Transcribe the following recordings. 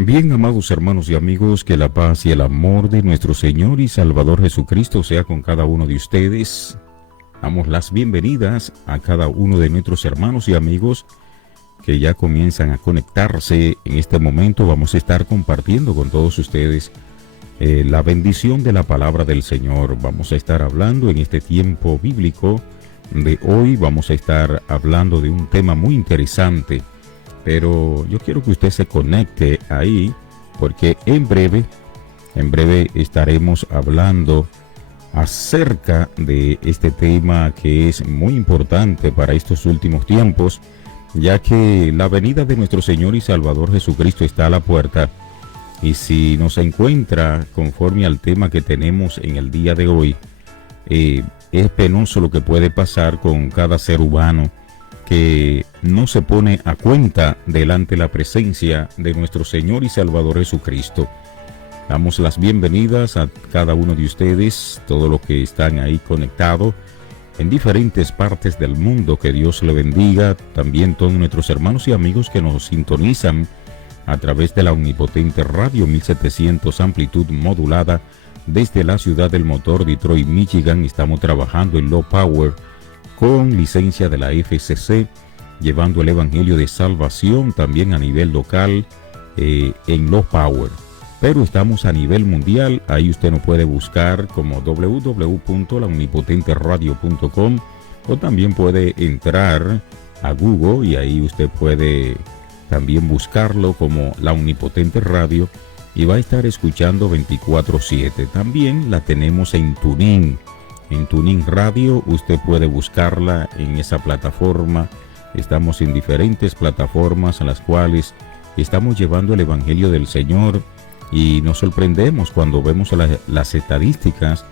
Bien, amados hermanos y amigos, que la paz y el amor de nuestro Señor y Salvador Jesucristo sea con cada uno de ustedes. Damos las bienvenidas a cada uno de nuestros hermanos y amigos que ya comienzan a conectarse. En este momento vamos a estar compartiendo con todos ustedes la bendición de la palabra del Señor. Vamos a estar hablando en este tiempo bíblico de hoy. Vamos a estar hablando de un tema muy interesante. Pero yo quiero que usted se conecte ahí, porque en breve estaremos hablando acerca de este tema que es muy importante para estos últimos tiempos, ya que la venida de nuestro Señor y Salvador Jesucristo está a la puerta. Y si nos encuentra conforme al tema que tenemos en el día de hoy, es penoso lo que puede pasar con cada ser humano que no se pone a cuenta delante de la presencia de nuestro Señor y Salvador Jesucristo. Damos las bienvenidas a cada uno de ustedes, todos los que están ahí conectados en diferentes partes del mundo. Que Dios le bendiga. También todos nuestros hermanos y amigos que nos sintonizan a través de la omnipotente radio 1700 amplitud modulada desde la ciudad del motor, Detroit, Michigan. Estamos trabajando en Low Power con licencia de la FCC, llevando el Evangelio de Salvación también a nivel local en Low Power. Pero estamos a nivel mundial. Ahí usted nos puede buscar como www.laomnipotenteradio.com, o también puede entrar a Google y ahí usted puede también buscarlo como La Omnipotente Radio y va a estar escuchando 24/7. También la tenemos en TuneIn. En TuneIn Radio usted puede buscarla en esa plataforma. Estamos en diferentes plataformas en las cuales estamos llevando el Evangelio del Señor, y nos sorprendemos cuando vemos las estadísticas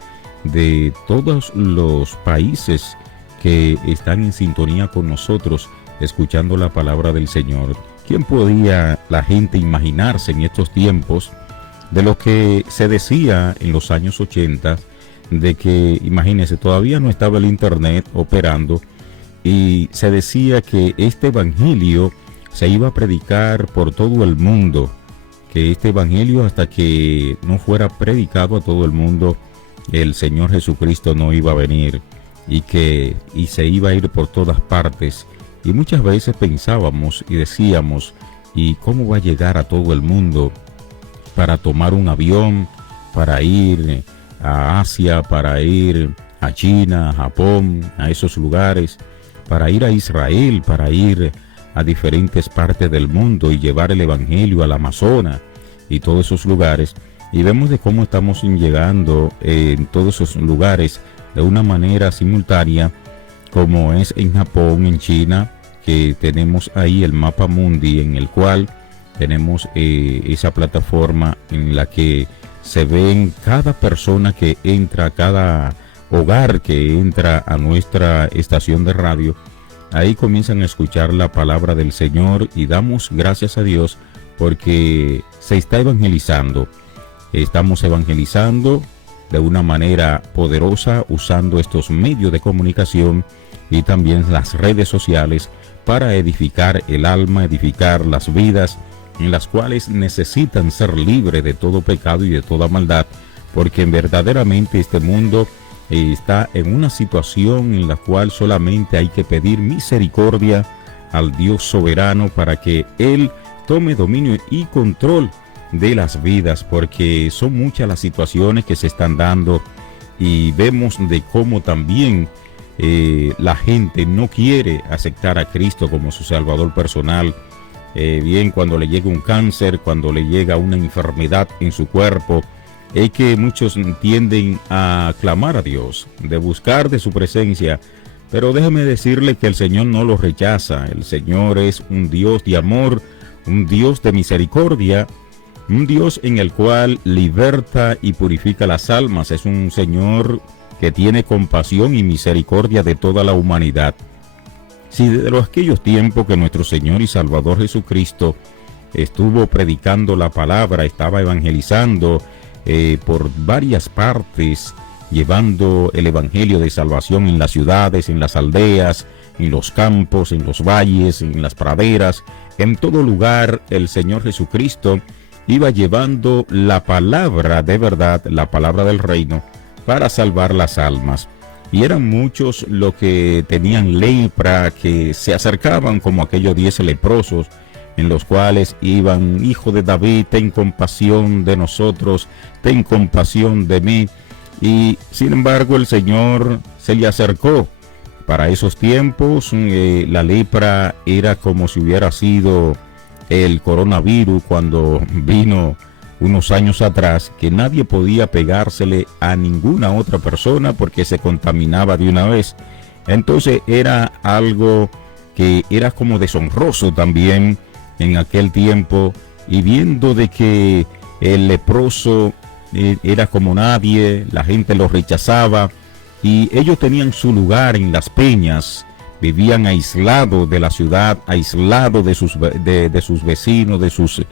de todos los países que están en sintonía con nosotros, escuchando la palabra del Señor. ¿Quién podía la gente imaginarse en estos tiempos de lo que se decía en los años 80? De que, imagínense, todavía no estaba el internet operando y se decía que este evangelio se iba a predicar por todo el mundo, que este evangelio, hasta que no fuera predicado a todo el mundo, el Señor Jesucristo no iba a venir, y se iba a ir por todas partes. Y muchas veces pensábamos y decíamos, ¿y cómo va a llegar a todo el mundo para tomar un avión, para ir a Asia, para ir a China, a Japón, a esos lugares, para ir a Israel, para ir a diferentes partes del mundo y llevar el evangelio al Amazonas y todos esos lugares? Y vemos de cómo estamos llegando en todos esos lugares de una manera simultánea, como es en Japón, en China, que tenemos ahí el mapa mundi, en el cual tenemos esa plataforma en la que se ven cada persona que entra, cada hogar que entra a nuestra estación de radio. Ahí comienzan a escuchar la palabra del Señor, y damos gracias a Dios porque se está evangelizando. Estamos evangelizando de una manera poderosa usando estos medios de comunicación y también las redes sociales para edificar el alma, edificar las vidas, en las cuales necesitan ser libres de todo pecado y de toda maldad, porque verdaderamente este mundo está en una situación en la cual solamente hay que pedir misericordia al Dios soberano para que Él tome dominio y control de las vidas, porque son muchas las situaciones que se están dando, y vemos de cómo también la gente no quiere aceptar a Cristo como su Salvador personal. Bien, cuando le llega un cáncer, cuando le llega una enfermedad en su cuerpo, es que muchos tienden a clamar a Dios, de buscar de su presencia. Pero déjeme decirle que el Señor no lo rechaza. El Señor es un Dios de amor, un Dios de misericordia, un Dios en el cual liberta y purifica las almas. Es un Señor que tiene compasión y misericordia de toda la humanidad. Si desde aquellos tiempos que nuestro Señor y Salvador Jesucristo estuvo predicando la palabra, estaba evangelizando por varias partes, llevando el evangelio de salvación en las ciudades, en las aldeas, en los campos, en los valles, en las praderas, en todo lugar, el Señor Jesucristo iba llevando la palabra de verdad, la palabra del reino, para salvar las almas. Y eran muchos los que tenían lepra, que se acercaban como aquellos 10 leprosos, en los cuales iban: Hijo de David, ten compasión de nosotros, ten compasión de mí. Y sin embargo el Señor se le acercó. Para esos tiempos la lepra era como si hubiera sido el coronavirus cuando vino unos años atrás, que nadie podía pegársele a ninguna otra persona porque se contaminaba de una vez. Entonces era algo que era como deshonroso también en aquel tiempo, y viendo de que el leproso era como nadie, la gente lo rechazaba, y ellos tenían su lugar en las peñas, vivían aislados de la ciudad, aislados de sus vecinos, de sus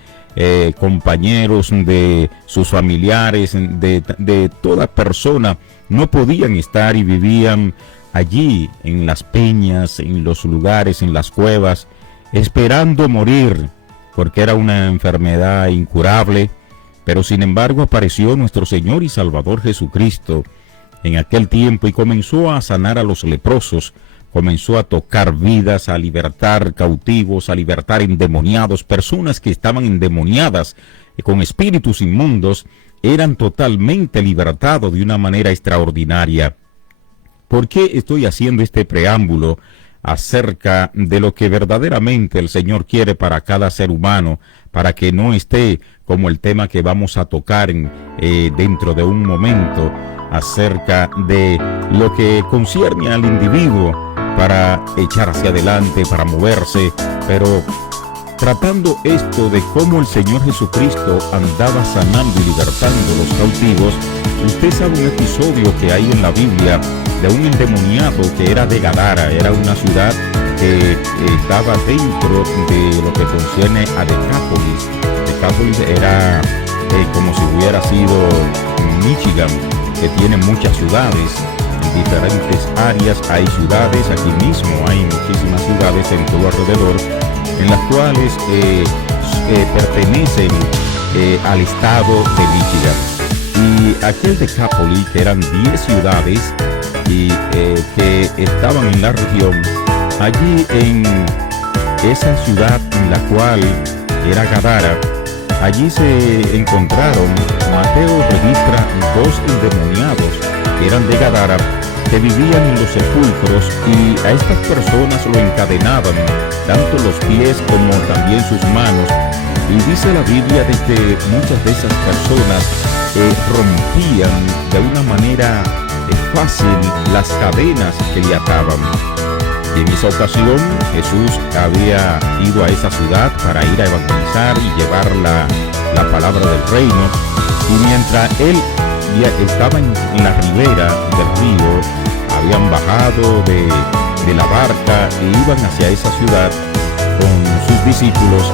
compañeros, de sus familiares, de toda persona. No podían estar y vivían allí en las peñas, en los lugares, en las cuevas, esperando morir, porque era una enfermedad incurable. Pero sin embargo apareció nuestro Señor y Salvador Jesucristo en aquel tiempo y comenzó a sanar a los leprosos, comenzó a tocar vidas, a libertar cautivos, a libertar endemoniados. Personas que estaban endemoniadas con espíritus inmundos eran totalmente libertados de una manera extraordinaria. ¿Por qué estoy haciendo este preámbulo acerca de lo que verdaderamente el Señor quiere para cada ser humano, para que no esté como el tema que vamos a tocar dentro de un momento, acerca de lo que concierne al individuo para echar hacia adelante, para moverse, pero tratando esto de cómo el Señor Jesucristo andaba sanando y libertando los cautivos? Usted sabe un episodio que hay en la Biblia de un endemoniado que era de Gadara. Era una ciudad que estaba dentro de lo que concierne a Decápolis. Decápolis era como si hubiera sido Michigan, que tiene muchas ciudades en diferentes áreas. Hay ciudades, aquí mismo hay muchísimas ciudades en todo alrededor, en las cuales pertenecen al estado de Michigan. Y aquel Decápolis, que eran 10 ciudades y que estaban en la región, allí en esa ciudad en la cual era Gadara, allí se encontraron, Mateo registra 2 endemoniados que eran de Gadara, que vivían en los sepulcros, y a estas personas lo encadenaban, tanto los pies como también sus manos. Y dice la Biblia de que muchas de esas personas rompían de una manera fácil las cadenas que le ataban. Y en esa ocasión Jesús había ido a esa ciudad para ir a evangelizar y llevar la palabra del reino. Y mientras él ya estaba en la ribera del río, habían bajado de la barca e iban hacia esa ciudad con sus discípulos.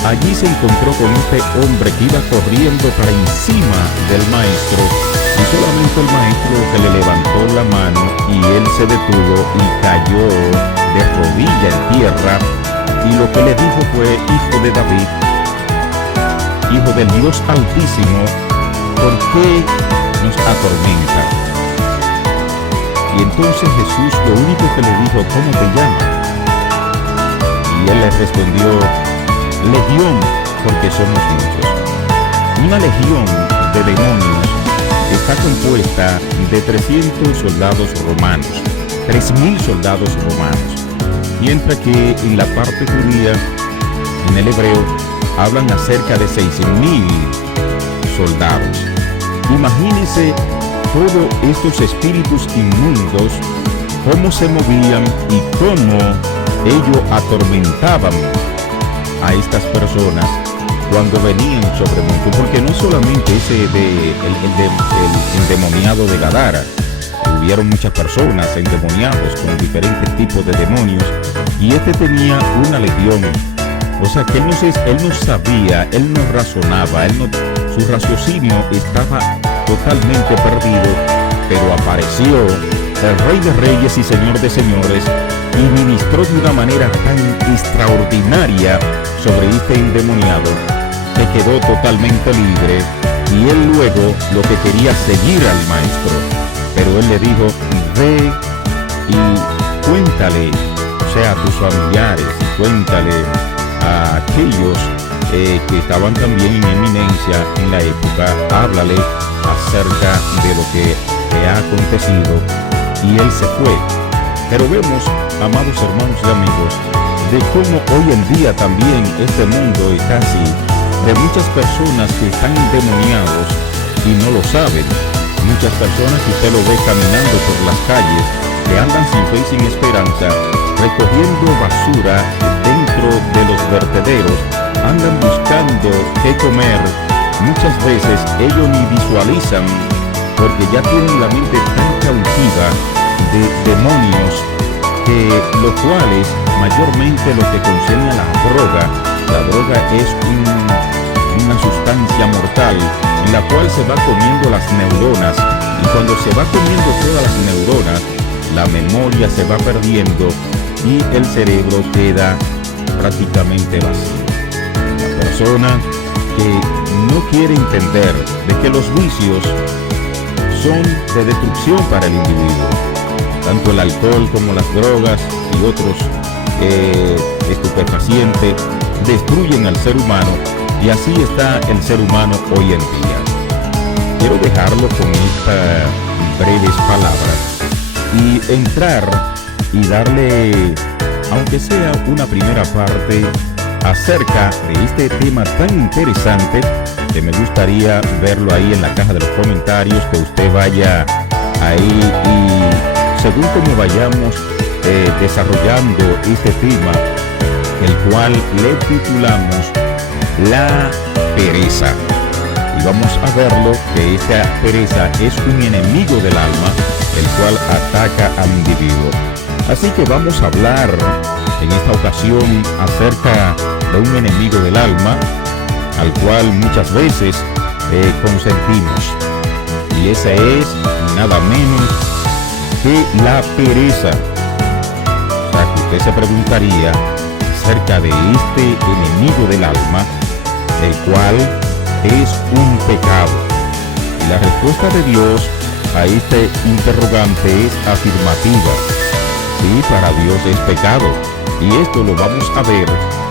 Allí se encontró con este hombre que iba corriendo para encima del maestro, y solamente el maestro que le levantó la mano y él se detuvo y cayó de rodilla en tierra, y lo que le dijo fue: Hijo de David, Hijo del Dios Altísimo, ¿por qué nos atormenta? Y entonces Jesús lo único que le dijo: ¿cómo te llamas? Y él le respondió: Legión, porque somos muchos. Una legión de demonios está compuesta de 300 soldados romanos, 3.000 soldados romanos, mientras que en la parte judía, en el hebreo, hablan acerca de 6.000 soldados. Imagínense todos estos espíritus inmundos, cómo se movían y cómo ellos atormentaban a estas personas cuando venían sobre monte, porque no solamente ese el endemoniado de Gadara, hubieron muchas personas endemoniados con diferentes tipos de demonios, y este tenía una legión. O sea que él no sabía, él no razonaba, su raciocinio estaba totalmente perdido, pero apareció el Rey de Reyes y Señor de Señores y ministró de una manera tan extraordinaria sobre este endemoniado, se quedó totalmente libre y él luego lo que quería seguir al maestro. Pero él le dijo, ve y cuéntale, o sea, a tus familiares, y cuéntale a aquellos que estaban también en eminencia en la época, háblale acerca de lo que le ha acontecido. Y él se fue. Pero vemos, amados hermanos y amigos, de cómo hoy en día también este mundo está así, de muchas personas que están endemoniados y no lo saben. Muchas personas que usted lo ve caminando por las calles, que andan sin fe y sin esperanza, recogiendo basura dentro de los vertederos, andan buscando qué comer. Muchas veces ellos ni visualizan, porque ya tienen la mente tan cautiva de demonios, que los cuales mayormente lo que concierne a la droga es una sustancia mortal en la cual se va comiendo las neuronas, y cuando se va comiendo todas las neuronas, la memoria se va perdiendo y el cerebro queda prácticamente vacío. La persona que no quiere entender de que los vicios son de destrucción para el individuo, tanto el alcohol como las drogas y otros estupefacientes destruyen al ser humano, y así está el ser humano hoy en día. Quiero dejarlo con estas breves palabras y entrar y darle, aunque sea una primera parte, acerca de este tema tan interesante, que me gustaría verlo ahí en la caja de los comentarios, que usted vaya ahí y según como vayamos desarrollando este tema, el cual le titulamos la pereza. Y vamos a verlo que esta pereza es un enemigo del alma, el cual ataca al individuo. Así que vamos a hablar en esta ocasión acerca de un enemigo del alma, al cual muchas veces consentimos. Y esa es nada menos que la pereza. O sea, que usted se preguntaría acerca de este enemigo del alma, el cual es un pecado. Y la respuesta de Dios a este interrogante es afirmativa. Sí, para Dios es pecado. Y esto lo vamos a ver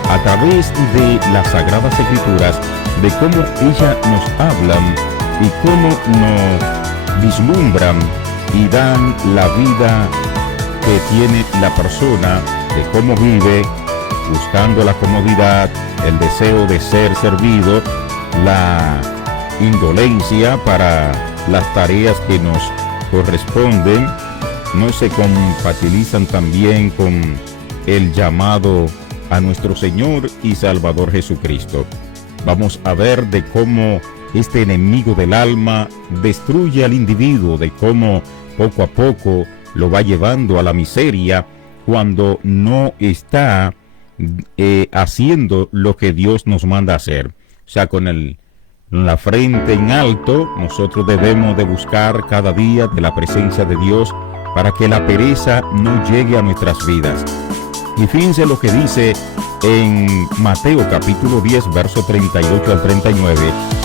a través de las Sagradas Escrituras, de cómo ellas nos hablan y cómo nos vislumbran y dan la vida que tiene la persona, de cómo vive, buscando la comodidad, el deseo de ser servido, la indolencia para las tareas que nos corresponden, no se compatibilizan también con el llamado a nuestro Señor y Salvador Jesucristo. Vamos a ver de cómo este enemigo del alma destruye al individuo, de cómo poco a poco lo va llevando a la miseria cuando no está haciendo lo que Dios nos manda hacer. O sea, con la frente en alto, nosotros debemos de buscar cada día de la presencia de Dios para que la pereza no llegue a nuestras vidas. Y fíjense lo que dice en Mateo capítulo 10, verso 38 al 39.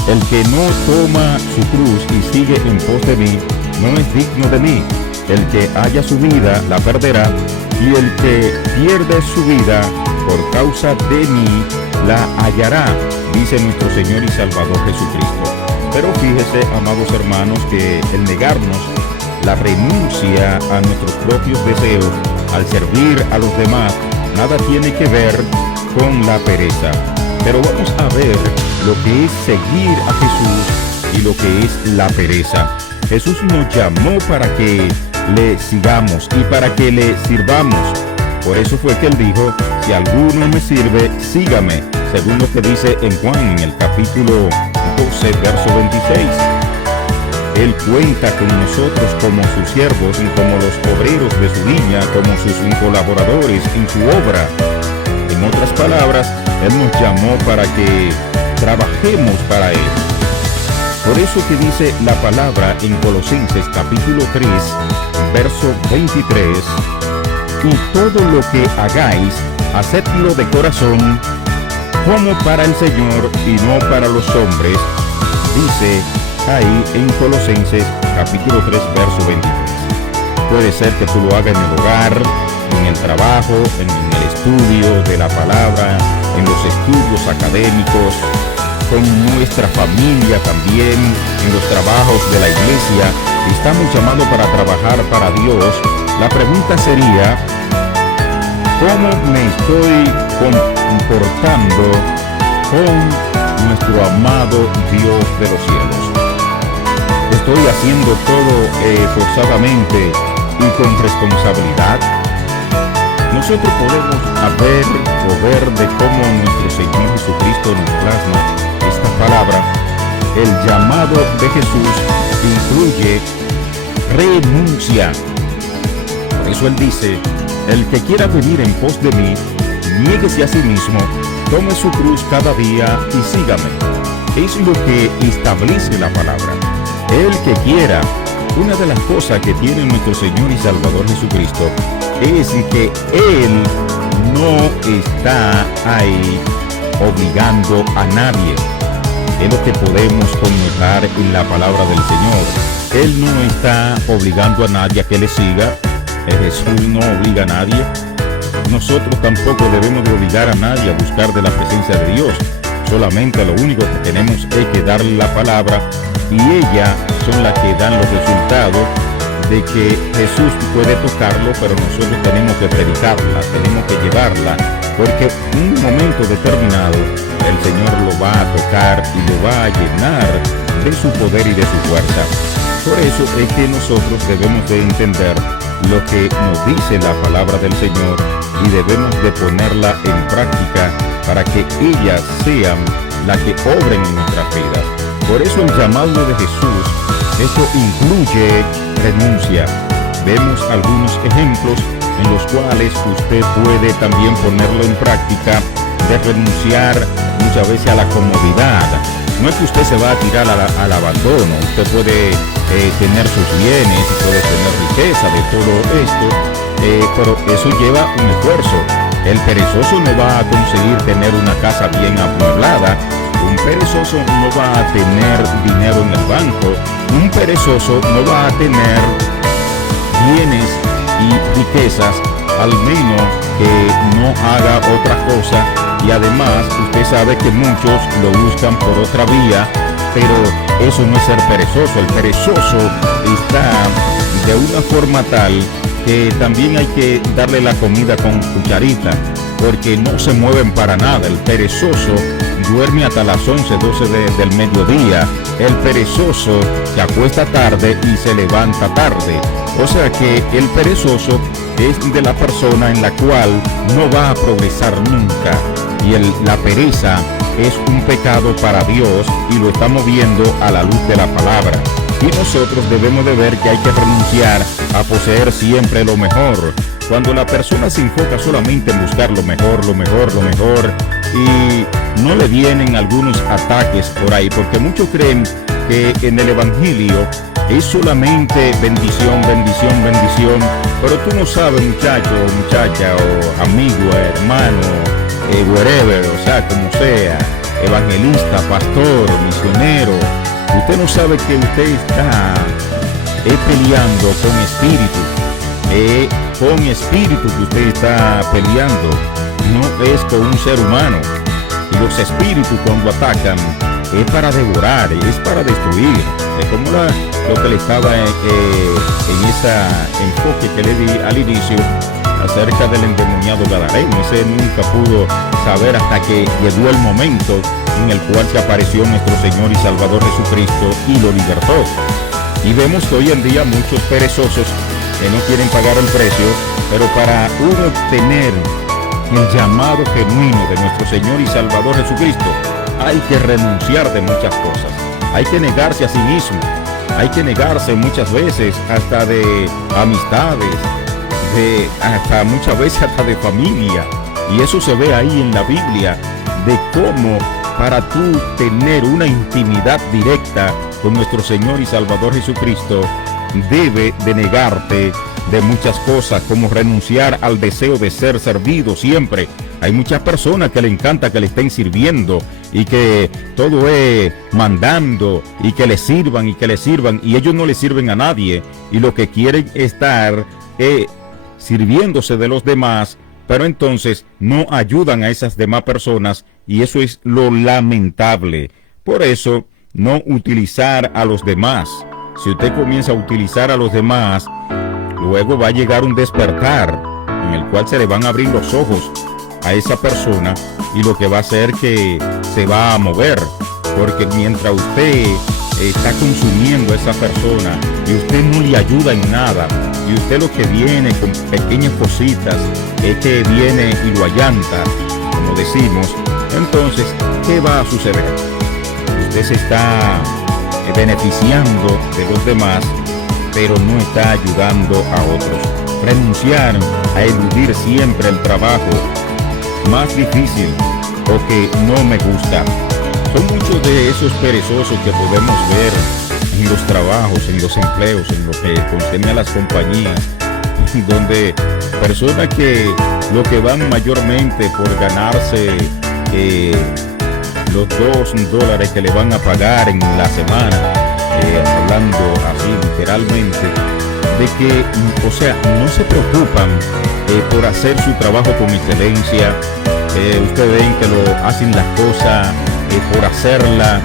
El que no toma su cruz y sigue en pos de mí, no es digno de mí. El que haya su vida, la perderá, y el que pierde su vida por causa de mí, la hallará, dice nuestro Señor y Salvador Jesucristo. Pero fíjese, amados hermanos, que el negarnos la renuncia a nuestros propios deseos al servir a los demás, nada tiene que ver con la pereza. Pero vamos a ver lo que es seguir a Jesús y lo que es la pereza. Jesús nos llamó para que le sigamos y para que le sirvamos. Por eso fue que él dijo, si alguno me sirve, sígame, según lo que dice en Juan, en el capítulo 12, verso 26. Él cuenta con nosotros como sus siervos y como los obreros de su viña, como sus colaboradores en su obra. En otras palabras, Él nos llamó para que trabajemos para Él. Por eso que dice la palabra en Colosenses capítulo 3, verso 23, y todo lo que hagáis, hacedlo de corazón, como para el Señor y no para los hombres, dice ahí en Colosenses capítulo 3, verso 23. Puede ser que tú lo hagas en el hogar, en el trabajo, en el estudio de la palabra, en los estudios académicos, con nuestra familia también, en los trabajos de la iglesia. Estamos llamados para trabajar para Dios. La pregunta sería, ¿cómo me estoy comportando con nuestro amado Dios de los cielos? ¿Estoy haciendo todo forzadamente y con responsabilidad? Nosotros podemos ver de cómo nuestro Señor Jesucristo nos plasma esta palabra. El llamado de Jesús incluye renuncia. Por eso Él dice, el que quiera venir en pos de mí, niéguese a sí mismo, tome su cruz cada día y sígame. Es lo que establece la palabra. El que quiera. Una de las cosas que tiene nuestro Señor y Salvador Jesucristo es que Él no está ahí obligando a nadie. Es lo que podemos connotar en la palabra del Señor. Él no está obligando a nadie a que le siga. Jesús no obliga a nadie. Nosotros tampoco debemos de obligar a nadie a buscar de la presencia de Dios. Solamente lo único que tenemos es que darle la palabra, y ellas son las que dan los resultados de que Jesús puede tocarlo, pero nosotros tenemos que predicarla, tenemos que llevarla, porque en un momento determinado el Señor lo va a tocar y lo va a llenar de su poder y de su fuerza. Por eso es que nosotros debemos de entender lo que nos dice la palabra del Señor y debemos de ponerla en práctica para que ellas sean las que obren en nuestras vidas. Por eso el llamado de Jesús, esto incluye renuncia. Vemos algunos ejemplos en los cuales usted puede también ponerlo en práctica, de renunciar muchas veces a la comodidad. No es que usted se va a tirar al abandono. Usted puede tener sus bienes, puede tener riqueza de todo esto, pero eso lleva un esfuerzo. El perezoso no va a conseguir tener una casa bien amueblada. Un perezoso no va a tener dinero en el banco. Un perezoso no va a tener bienes y riquezas, al menos que no haga otra cosa. Y además, usted sabe que muchos lo buscan por otra vía, pero eso no es ser perezoso. El perezoso está de una forma tal que también hay que darle la comida con cucharita, porque no se mueven para nada. El perezoso duerme hasta las 11, 12 del mediodía. El perezoso se acuesta tarde y se levanta tarde. O sea que el perezoso es de la persona en la cual no va a progresar nunca. Y la pereza es un pecado para Dios, y lo estamos viendo a la luz de la palabra. Y nosotros debemos de ver que hay que renunciar a poseer siempre lo mejor. Cuando la persona se enfoca solamente en buscar lo mejor, y no le vienen algunos ataques por ahí, porque muchos creen que en el evangelio es solamente bendición, pero tú no sabes, muchacho, muchacha, o amigo, hermano, wherever, o sea, como sea, evangelista, pastor, misionero, usted no sabe que usted está peleando con espíritu que usted está peleando, no es con un ser humano. Y los espíritus, cuando atacan, es para devorar, es para destruir. Es como lo que le estaba en ese enfoque que le di al inicio acerca del endemoniado gadareno. Ese nunca pudo saber hasta que llegó el momento en el cual se apareció nuestro Señor y Salvador Jesucristo y lo libertó. Y vemos que hoy en día muchos perezosos que no quieren pagar el precio, pero para uno obtener el llamado genuino de nuestro Señor y Salvador Jesucristo, hay que renunciar de muchas cosas. Hay que negarse a sí mismo. Hay que negarse muchas veces hasta de amistades, hasta muchas veces hasta de familia. Y eso se ve ahí en la Biblia, de cómo para tú tener una intimidad directa con nuestro Señor y Salvador Jesucristo, debe de negarte de muchas cosas, como renunciar al deseo de ser servido siempre. Hay muchas personas que le encanta que le estén sirviendo y que todo es mandando y que le sirvan y ellos no le sirven a nadie y lo que quieren es estar sirviéndose de los demás, pero entonces no ayudan a esas demás personas y eso es lo lamentable. Por eso, no utilizar a los demás. Si usted comienza a utilizar a los demás, luego va a llegar un despertar en el cual se le van a abrir los ojos a esa persona y lo que va a hacer que se va a mover, porque mientras usted está consumiendo a esa persona y usted no le ayuda en nada y usted lo que viene con pequeñas cositas es que viene y lo allanta, como decimos, entonces, ¿qué va a suceder? Usted se está beneficiando de los demás, pero no está ayudando a otros. Renunciar a eludir siempre el trabajo más difícil o que no me gusta. Son muchos de esos perezosos que podemos ver en los trabajos, en los empleos, en lo que concierne a las compañías, donde personas que lo que van mayormente por ganarse los $2 que le van a pagar en la semana, hablando así literalmente, de que, o sea, no se preocupan por hacer su trabajo con excelencia. Ustedes ven que lo hacen las cosas por hacerla,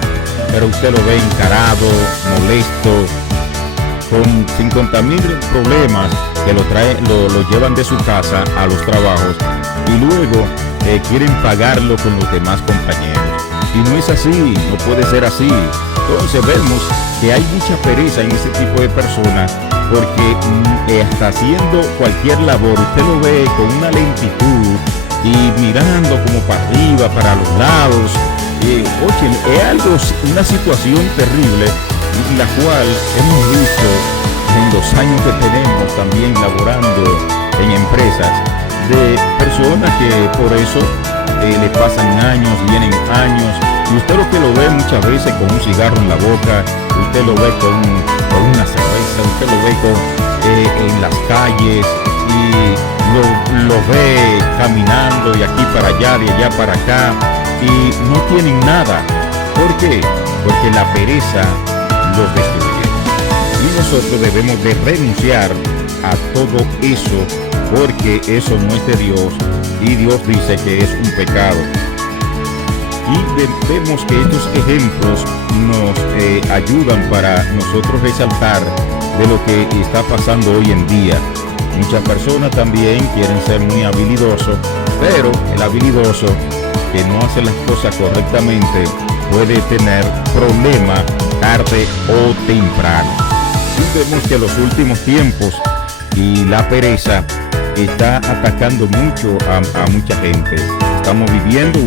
pero usted lo ve encarado, molesto, con 50,000 problemas que lo llevan de su casa a los trabajos y luego quieren pagarlo con los demás compañeros. Y no es así, no puede ser así. Entonces vemos que hay mucha pereza en ese tipo de personas, porque hasta haciendo cualquier labor, usted lo ve con una lentitud y mirando como para arriba, para los lados. Oye, es algo, una situación terrible, la cual hemos visto en los años que tenemos también laborando en empresas, de personas que por eso le pasan años, vienen años, y usted lo que lo ve muchas veces con un cigarro en la boca, usted lo ve con una cerveza, usted lo ve en las calles y lo ve caminando de aquí para allá, de allá para acá, y no tienen nada. ¿Por qué? Porque la pereza los destruye. Y nosotros debemos de renunciar a todo eso, porque eso no es de Dios, y Dios dice que es un pecado. Y vemos que estos ejemplos nos ayudan para nosotros resaltar de lo que está pasando hoy en día. Muchas personas también quieren ser muy habilidosos, pero el habilidoso que no hace las cosas correctamente puede tener problemas tarde o temprano. Y vemos que los últimos tiempos y la pereza está atacando mucho a mucha gente. Estamos viviendo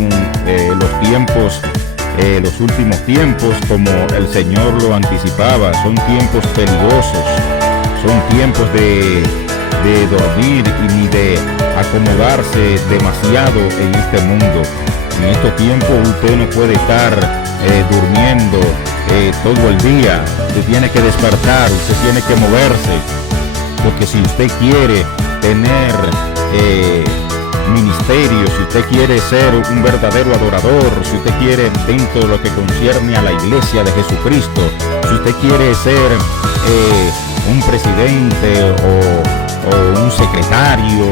los tiempos, los últimos tiempos, como el Señor lo anticipaba, son tiempos peligrosos, son tiempos de dormir y ni de acomodarse demasiado en este mundo. En estos tiempos usted no puede estar durmiendo todo el día. Usted tiene que despertar, usted tiene que moverse, porque si usted quiere tener ministerio, si usted quiere ser un verdadero adorador, si usted quiere, dentro de lo que concierne a la iglesia de Jesucristo, si usted quiere ser un presidente o un secretario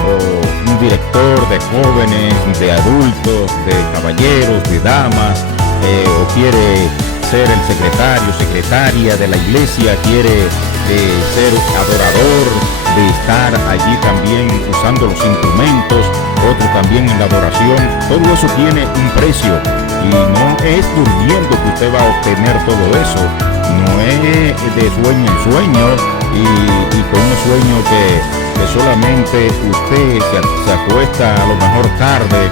o un director de jóvenes, de adultos, de caballeros, de damas, o quiere ser el secretario, secretaria de la iglesia, quiere ser adorador, de estar allí también usando los instrumentos, otro también en la adoración. Todo eso tiene un precio y no es durmiendo que usted va a obtener todo eso, no es de sueño en sueño y con un sueño que solamente usted se acuesta a lo mejor tarde,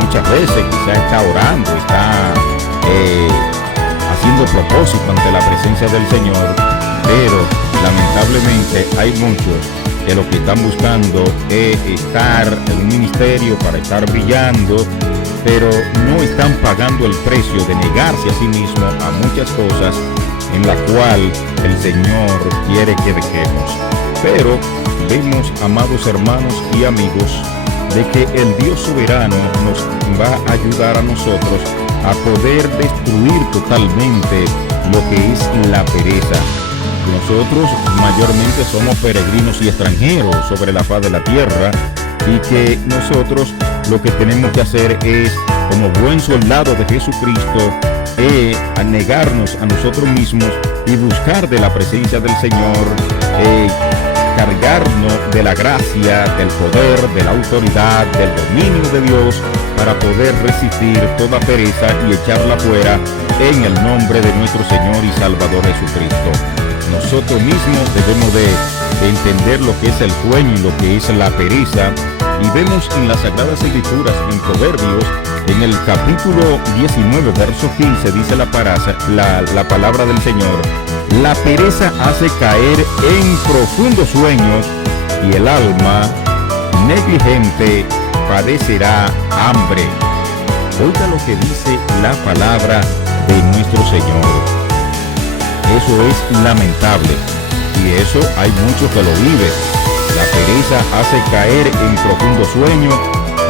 muchas veces quizá está orando, está haciendo propósito ante la presencia del Señor, pero lamentablemente hay muchos que lo que están buscando es estar en un ministerio para estar brillando, pero no están pagando el precio de negarse a sí mismo a muchas cosas en la cual el Señor quiere que dejemos. Pero vemos, amados hermanos y amigos, de que el Dios soberano nos va a ayudar a nosotros a poder destruir totalmente lo que es la pereza. Nosotros mayormente somos peregrinos y extranjeros sobre la faz de la tierra, y que nosotros lo que tenemos que hacer es, como buen soldado de Jesucristo, a negarnos a nosotros mismos y buscar de la presencia del Señor, cargarnos de la gracia, del poder, de la autoridad, del dominio de Dios, para poder resistir toda pereza y echarla fuera en el nombre de nuestro Señor y Salvador Jesucristo. Nosotros mismos debemos de entender lo que es el sueño y lo que es la pereza, y vemos en las Sagradas Escrituras, en Proverbios, en el capítulo 19, verso 15, dice la palabra del Señor: la pereza hace caer en profundos sueños, y el alma negligente padecerá hambre. Oiga lo que dice la palabra de nuestro Señor. Eso es lamentable, y eso hay muchos que lo viven. La pereza hace caer en profundo sueño,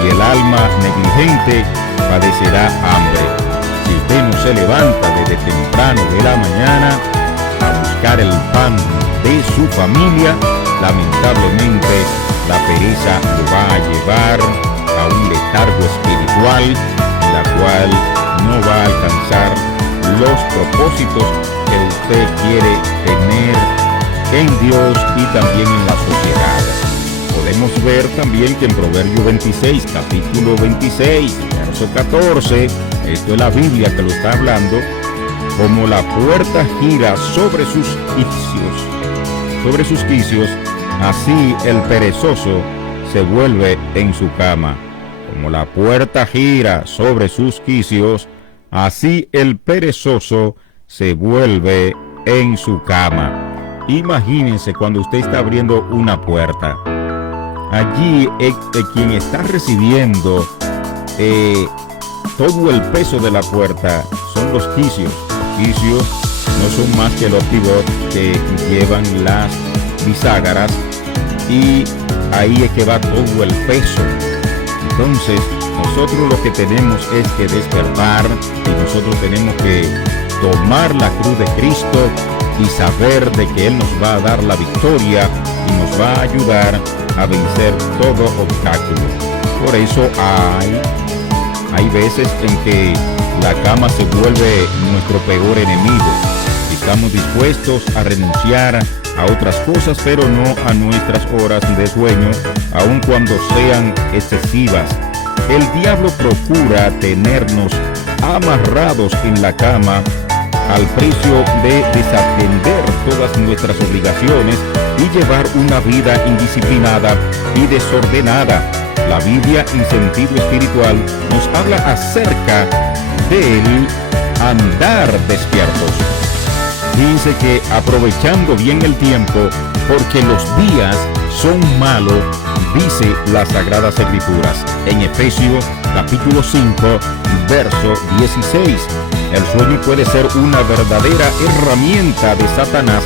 y el alma negligente padecerá hambre. Si usted no se levanta desde temprano de la mañana a buscar el pan de su familia, lamentablemente la pereza lo va a llevar a un letargo espiritual, la cual no va a alcanzar los propósitos que usted quiere tener en Dios y también en la sociedad. Podemos ver también que en Proverbio 26, capítulo 26, verso 14, esto es la Biblia que lo está hablando: como la puerta gira sobre sus quicios, así el perezoso se vuelve en su cama. Como la puerta gira sobre sus quicios, así el perezoso se vuelve en su cama. Imagínense cuando usted está abriendo una puerta. Allí quien está recibiendo todo el peso de la puerta son los quicios. Los quicios no son más que los pivots que llevan las bisagras, y ahí es que va todo el peso. Entonces nosotros lo que tenemos es que despertar, y nosotros tenemos que tomar la cruz de Cristo y saber de que Él nos va a dar la victoria y nos va a ayudar a vencer todo obstáculo. Por eso hay veces en que la cama se vuelve nuestro peor enemigo. Estamos dispuestos a renunciar a otras cosas, pero no a nuestras horas de sueño, aun cuando sean excesivas. El diablo procura tenernos amarrados en la cama al precio de desatender todas nuestras obligaciones y llevar una vida indisciplinada y desordenada. La Biblia, en sentido espiritual, nos habla acerca del andar despiertos. Dice que aprovechando bien el tiempo, porque los días son malos, dice las Sagradas Escrituras. En Efesios capítulo 5, verso 16. El sueño puede ser una verdadera herramienta de Satanás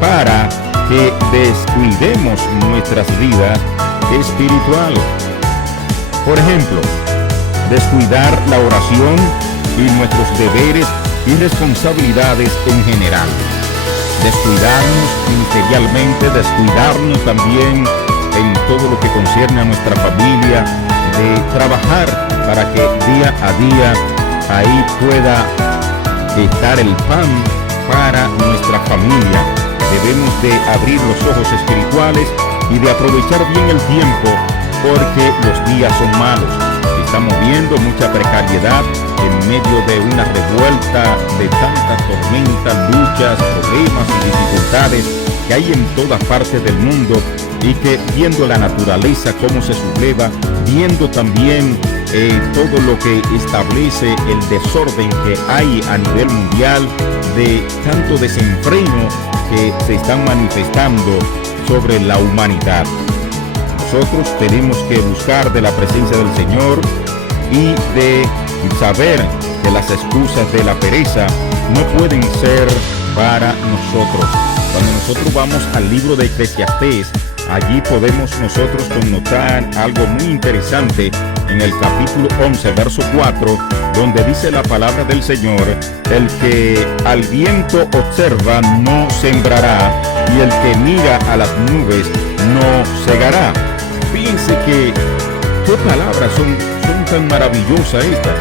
para que descuidemos nuestras vidas espirituales. Por ejemplo, descuidar la oración y nuestros deberes y responsabilidades en general. Descuidarnos ministerialmente, descuidarnos también en todo lo que concierne a nuestra familia, de trabajar para que día a día ahí pueda estar el pan para nuestra familia. Debemos de abrir los ojos espirituales y de aprovechar bien el tiempo, porque los días son malos. Estamos viendo mucha precariedad en medio de una revuelta de tantas tormentas, luchas, problemas y dificultades que hay en todas partes del mundo, y que viendo la naturaleza cómo se subleva, viendo también todo lo que establece el desorden que hay a nivel mundial, de tanto desenfreno que se están manifestando sobre la humanidad. Nosotros tenemos que buscar de la presencia del Señor y de saber que las excusas de la pereza no pueden ser para nosotros. Cuando nosotros vamos al libro de Eclesiastés, allí podemos nosotros connotar algo muy interesante en el capítulo 11, verso 4, donde dice la palabra del Señor: el que al viento observa no sembrará, y el que mira a las nubes no segará. Fíjense que qué palabras son tan maravillosas estas.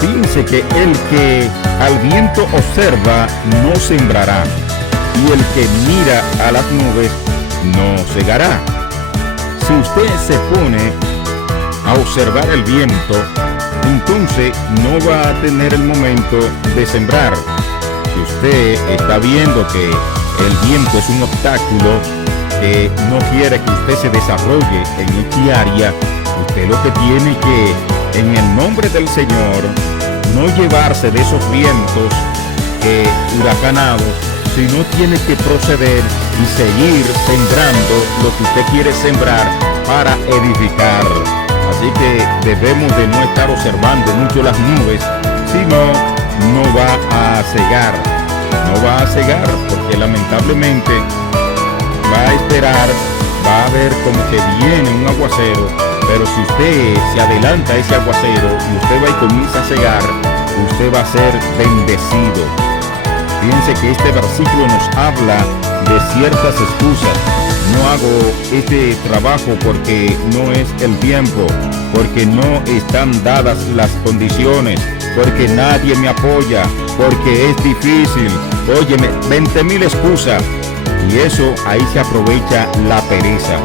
Fíjense que el que al viento observa no sembrará, y el que mira a las nubes no segará. Si usted se pone a observar el viento, entonces no va a tener el momento de sembrar. Si usted está viendo que el viento es un obstáculo que no quiere que usted se desarrolle en esta área, usted lo que tiene que, en el nombre del Señor, no llevarse de esos vientos huracanados, sino tiene que proceder y seguir sembrando lo que usted quiere sembrar para edificar. Así que debemos de no estar observando mucho las nubes, sino no va a cegar. No va a cegar porque lamentablemente va a esperar, va a ver como que viene un aguacero, pero si usted se adelanta a ese aguacero y usted va y comienza a cegar, usted va a ser bendecido. Fíjense que este versículo nos habla de ciertas excusas. No hago este trabajo porque no es el tiempo, porque no están dadas las condiciones, porque nadie me apoya, porque es difícil. Óyeme, 20,000 excusas. Y eso, ahí se aprovecha la pereza.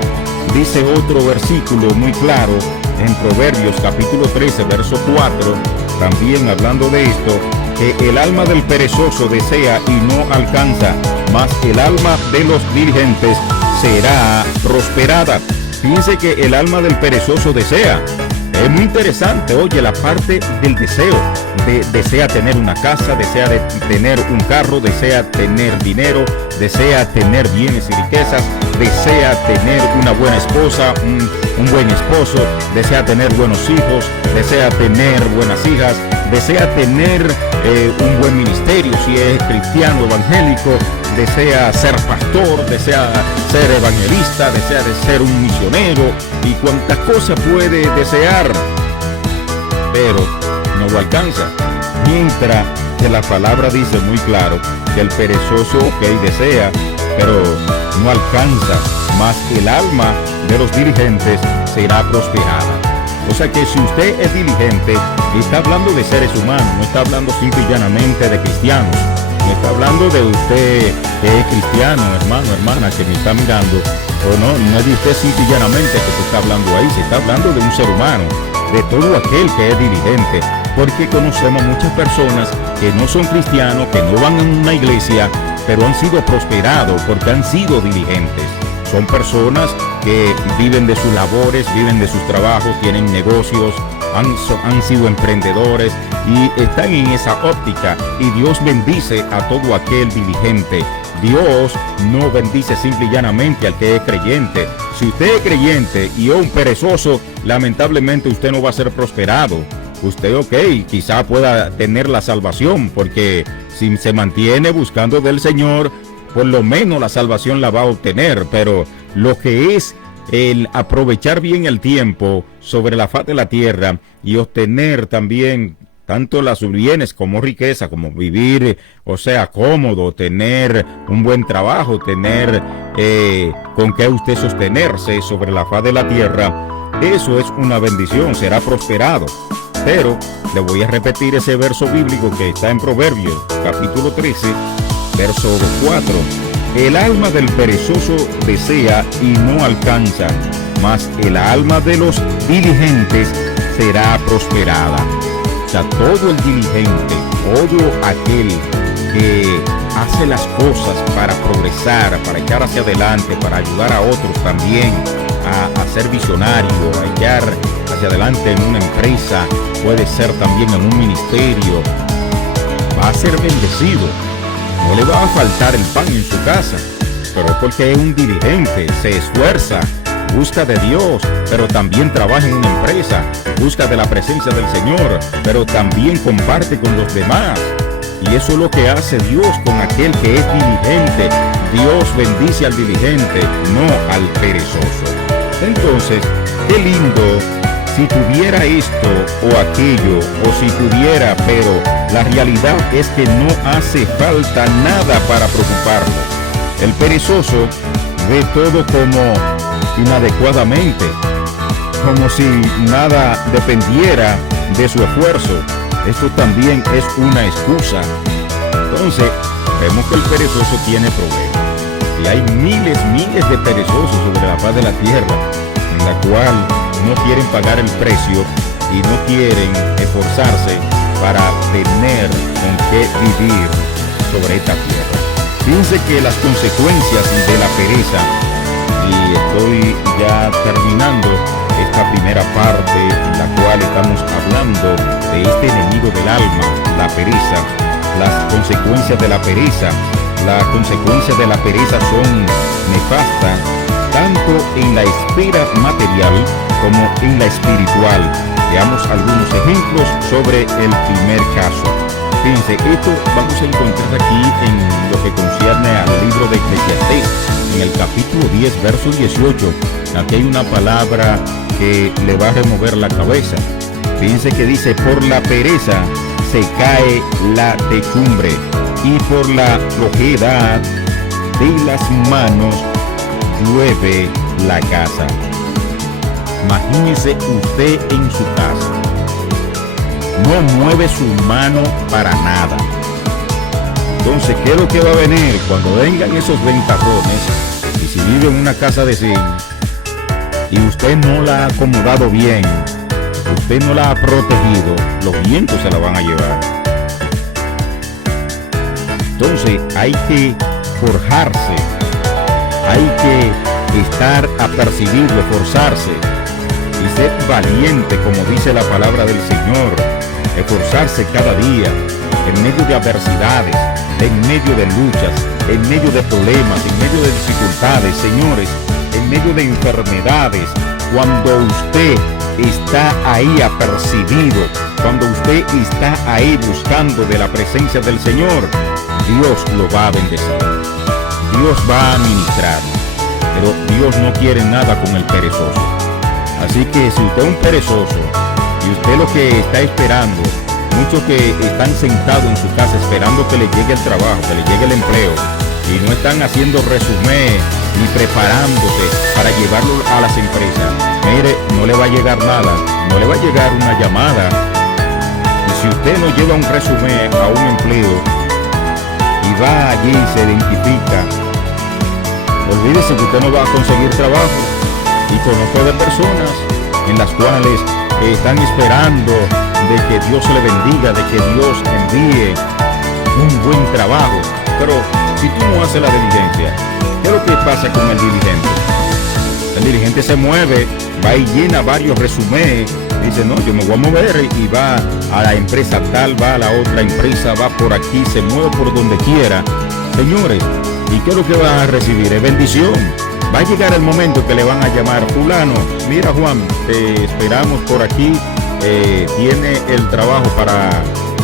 Dice otro versículo muy claro en Proverbios capítulo 13, verso 4, también hablando de esto, que el alma del perezoso desea y no alcanza, mas el alma de los diligentes será prosperada. Fíjense que el alma del perezoso desea. Es muy interesante, oye, la parte del deseo. Desea tener una casa, desea tener un carro, desea tener dinero, desea tener bienes y riquezas, desea tener una buena esposa, un buen esposo, desea tener buenos hijos, desea tener buenas hijas, desea tener un buen ministerio, si es cristiano, evangélico, desea ser pastor, desea ser evangelista, desea ser un misionero y cuantas cosas puede desear, pero no lo alcanza. Mientras que la palabra dice muy claro que el perezoso desea, pero no alcanza, mas el alma de los diligentes será prosperada. O sea que si usted es diligente, está hablando de seres humanos, no está hablando simple y llanamente de cristianos. No está hablando de usted que es cristiano, hermano, hermana, que me está mirando. O no es de usted simple y llanamente que se está hablando ahí, se está hablando de un ser humano, de todo aquel que es diligente. Porque conocemos muchas personas que no son cristianos, que no van a una iglesia, pero han sido prosperados porque han sido diligentes. Son personas que viven de sus labores, viven de sus trabajos, tienen negocios, han sido emprendedores y están en esa óptica. Y Dios bendice a todo aquel diligente. Dios no bendice simple y llanamente al que es creyente. Si usted es creyente y es un perezoso, lamentablemente usted no va a ser prosperado. Usted, quizá pueda tener la salvación, porque si se mantiene buscando del Señor, por lo menos la salvación la va a obtener, pero lo que es el aprovechar bien el tiempo sobre la faz de la tierra y obtener también tanto las bienes como riqueza, como vivir, cómodo, tener un buen trabajo, tener con qué usted sostenerse sobre la faz de la tierra, eso es una bendición, será prosperado. Pero le voy a repetir ese verso bíblico que está en Proverbios, capítulo 13, verso 4. El alma del perezoso desea y no alcanza, mas el alma de los diligentes será prosperada. O sea, todo el diligente, todo aquel que hace las cosas para progresar, para echar hacia adelante, para ayudar a otros también a ser visionario, a echar hacia adelante en una empresa, puede ser también en un ministerio, va a ser bendecido. No le va a faltar el pan en su casa, pero es porque es un diligente, se esfuerza, busca de Dios, pero también trabaja en una empresa, busca de la presencia del Señor, pero también comparte con los demás. Y eso es lo que hace Dios con aquel que es diligente. Dios bendice al diligente, no al perezoso. Entonces, qué lindo si tuviera esto o aquello, o si tuviera, pero la realidad es que no hace falta nada para preocuparlo. El perezoso ve todo como inadecuadamente, como si nada dependiera de su esfuerzo. Esto también es una excusa. Entonces, vemos que el perezoso tiene problemas. Y hay miles de perezosos sobre la faz de la tierra, en la cual no quieren pagar el precio y no quieren esforzarse para tener con qué vivir sobre esta tierra. Fíjense que las consecuencias de la pereza, y estoy ya terminando esta primera parte en la cual estamos hablando de este enemigo del alma, la pereza. Las consecuencias de la pereza, las consecuencias de la pereza son nefastas tanto en la esfera material como en la espiritual. Veamos algunos ejemplos sobre el primer caso. Fíjense, esto vamos a encontrar aquí en lo que concierne al libro de Eclesiastés, en el capítulo 10, verso 18. Aquí hay una palabra que le va a remover la cabeza. Fíjense que dice: por la pereza se cae la techumbre, y por la flojedad de las manos llueve la casa. Imagínese usted en su casa, no mueve su mano para nada. Entonces, ¿qué es lo que va a venir cuando vengan esos ventajones? Y si vive en una casa de zinc y usted no la ha acomodado bien, usted no la ha protegido, los vientos se la van a llevar. Entonces hay que forjarse, hay que estar apercibido, esforzarse y ser valiente, como dice la palabra del Señor. Esforzarse cada día en medio de adversidades, en medio de luchas, en medio de problemas, en medio de dificultades, señores, en medio de enfermedades. Cuando usted está ahí apercibido, cuando usted está ahí buscando de la presencia del Señor, Dios lo va a bendecir, Dios va a ministrar, pero Dios no quiere nada con el perezoso. Así que si usted es un perezoso y usted lo que está esperando, muchos que están sentados en su casa esperando que le llegue el trabajo, que le llegue el empleo, y no están haciendo resumen ni preparándose para llevarlo a las empresas, mire, no le va a llegar nada, no le va a llegar una llamada. Y si usted no lleva un resumen a un empleo y va allí y se identifica, olvídese que usted no va a conseguir trabajo. Y conozco de personas en las cuales están esperando de que Dios le bendiga, de que Dios envíe un buen trabajo. Pero si tú no haces la diligencia, ¿qué es lo que pasa con el diligente? El diligente se mueve, va y llena varios resúmenes, dice: no, yo me voy a mover, y va a la empresa tal, va a la otra empresa, va por aquí, se mueve por donde quiera. Señores, ¿y qué es lo que va a recibir? Es bendición. Va a llegar el momento que le van a llamar: fulano, mira Juan, te esperamos por aquí, tiene el trabajo para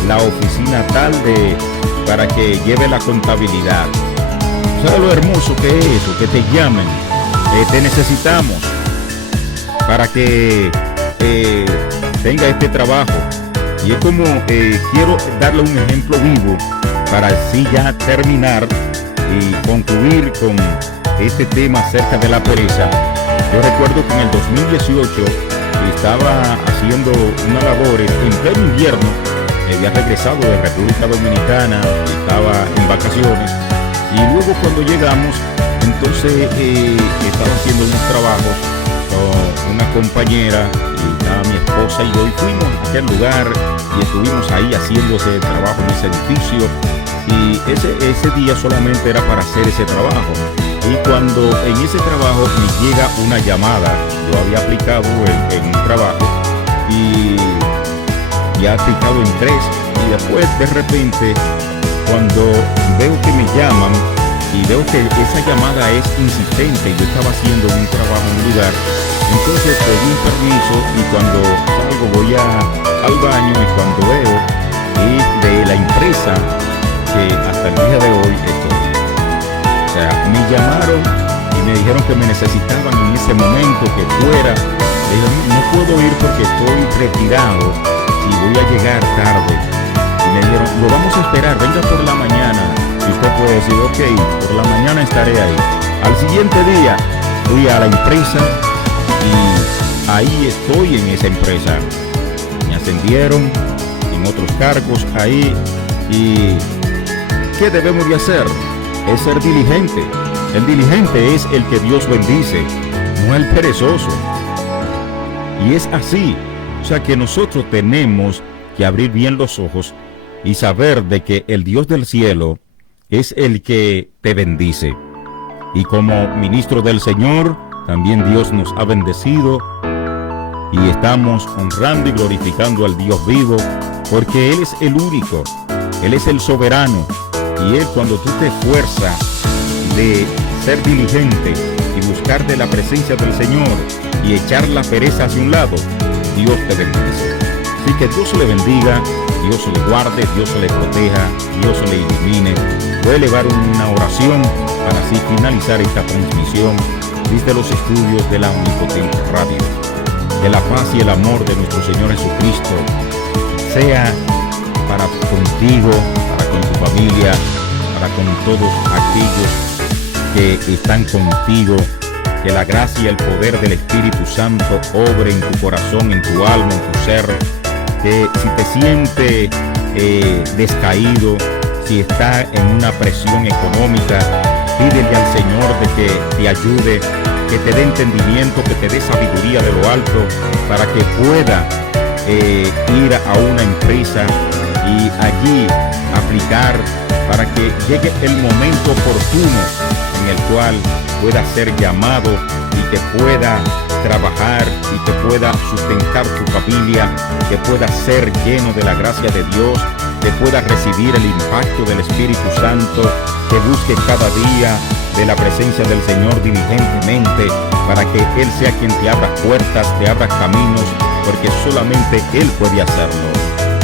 la oficina tal para que lleve la contabilidad. ¿Sabes lo hermoso que es eso? Que te llamen, te necesitamos para que tenga este trabajo. Y es como, quiero darle un ejemplo vivo para así ya terminar y concluir con este tema acerca de la pereza. Yo recuerdo que en el 2018 estaba haciendo una labor en pleno invierno. Había regresado de República Dominicana, estaba en vacaciones, y luego cuando llegamos, entonces estaba haciendo unos trabajos con una compañera, y estaba mi esposa y yo, y fuimos a aquel lugar y estuvimos ahí haciendo ese trabajo en ese edificio. Y ese día solamente era para hacer ese trabajo. Y cuando en ese trabajo me llega una llamada, yo había aplicado en un trabajo y ya he aplicado en 3, y después de repente, cuando veo que me llaman y veo que esa llamada es insistente, yo estaba haciendo un trabajo en un lugar, entonces pedí un permiso, y cuando salgo voy al baño, y cuando veo es de la empresa que hasta el día de hoy estoy. sea, me llamaron y me dijeron que me necesitaban en ese momento, que fuera. Le dije, no puedo ir porque estoy retirado y voy a llegar tarde. Y me dijeron, lo vamos a esperar, venga por la mañana. Y usted puede decir, ok, por la mañana estaré ahí. Al siguiente día fui a la empresa y ahí estoy en esa empresa. Me ascendieron en otros cargos ahí. ¿Y qué debemos de hacer? Es ser diligente. El diligente es el que Dios bendice, no el perezoso. Y es así. O sea que nosotros tenemos que abrir bien los ojos y saber de que el Dios del cielo es el que te bendice. Y como ministro del Señor, también Dios nos ha bendecido y estamos honrando y glorificando al Dios vivo, porque Él es el único, Él es el soberano. Y Él, cuando tú te esfuerzas de ser diligente y buscar de la presencia del Señor y echar la pereza hacia un lado, Dios te bendice. Así que Dios le bendiga, Dios le guarde, Dios le proteja, Dios le ilumine. Voy a elevar una oración para así finalizar esta transmisión desde los estudios de la Omnipotente Radio. Que la paz y el amor de nuestro Señor Jesucristo sea para contigo, para con tu familia, para con todos aquellos que están contigo. Que la gracia y el poder del Espíritu Santo obre en tu corazón, en tu alma, en tu ser. Que si te sientes descaído, si estás en una presión económica, pídele al Señor de que te ayude, que te dé entendimiento, que te dé sabiduría de lo alto, para que pueda ir a una empresa y allí aplicar, para que llegue el momento oportuno en el cual pueda ser llamado y que pueda trabajar y que pueda sustentar tu familia, que pueda ser lleno de la gracia de Dios, que pueda recibir el impacto del Espíritu Santo, que busque cada día de la presencia del Señor diligentemente, para que Él sea quien te abra puertas, te abra caminos, porque solamente Él puede hacerlo.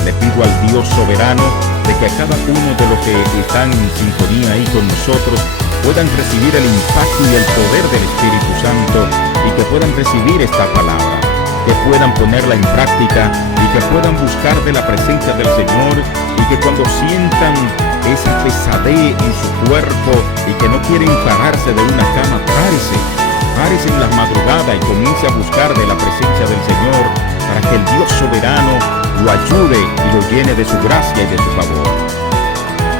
Le pido al Dios soberano de que a cada uno de los que están en sintonía ahí con nosotros puedan recibir el impacto y el poder del Espíritu Santo, y que puedan recibir esta palabra, que puedan ponerla en práctica y que puedan buscar de la presencia del Señor, y que cuando sientan esa pesadez en su cuerpo y que no quieren pararse de una cama, párese en la madrugada y comience a buscar de la presencia del Señor, para que el Dios soberano lo ayude y lo llene de su gracia y de su favor.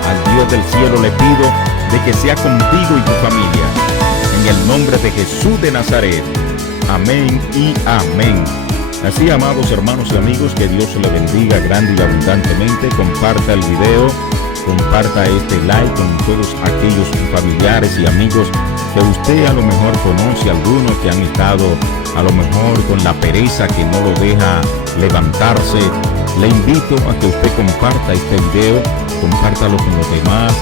Al Dios del cielo le pido de que sea contigo y tu familia, en el nombre de Jesús de Nazaret. Amén y amén. Así, amados hermanos y amigos, que Dios le bendiga grande y abundantemente. Comparta el video, comparta este like con todos aquellos familiares y amigos que usted a lo mejor conoce, algunos que han estado a lo mejor con la pereza que no lo deja levantarse. Le invito a que usted comparta este video, compártalo con los demás,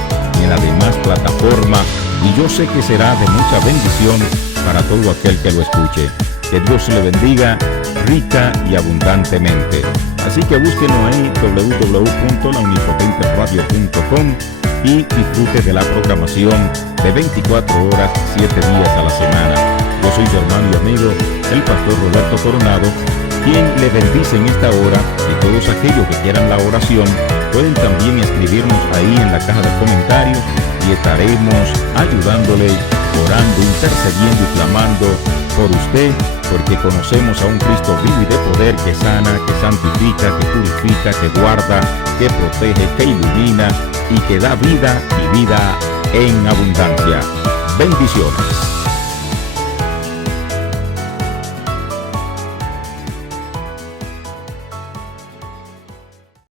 en las demás plataformas, y yo sé que será de mucha bendición para todo aquel que lo escuche. Que Dios le bendiga rica y abundantemente. Así que búsquenos ahí, www.laomnipotenteradio.com, y disfrute de la programación de 24 horas, 7 días a la semana. Yo soy su hermano y amigo, el pastor Roberto Coronado, quien le bendice en esta hora, y todos aquellos que quieran la oración pueden también escribirnos ahí en la caja de comentarios, y estaremos ayudándole, orando, intercediendo y clamando por usted, porque conocemos a un Cristo vivo y de poder, que sana, que santifica, que purifica, que guarda, que protege, que ilumina y que da vida y vida en abundancia. Bendiciones.